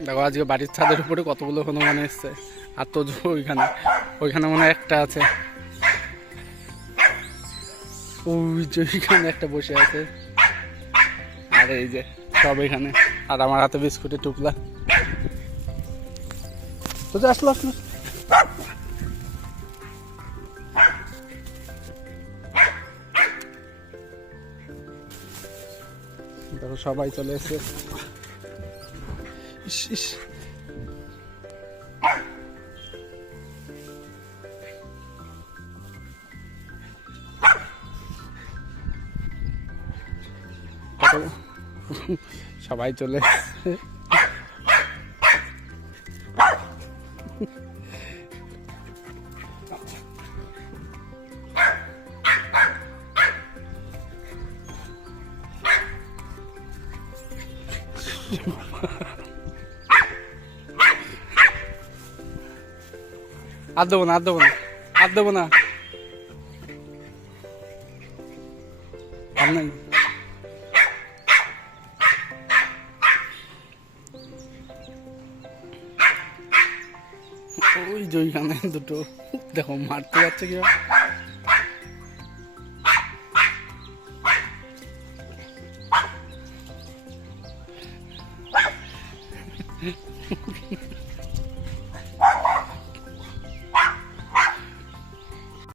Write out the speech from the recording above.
দেখো, আজকে বাড়ির ছাদের উপরে কতগুলো হনুমান এসছে। আর তো ওইখানে। ওইখানে মনে একটা আছে। ওই যে ওইখানে একটা বসে আছে। আর এই যে সব এখানে। আর আমার হাতে বিস্কুটের টুকলা তো আসলো আসলো। সবাই চলে এসে ইস ইস। সবাই চলে আর দেবো না, আর দেবো না, আর দেবো না। ওই যে ওইখানে দুটো, দেখো মারতে যাচ্ছে কি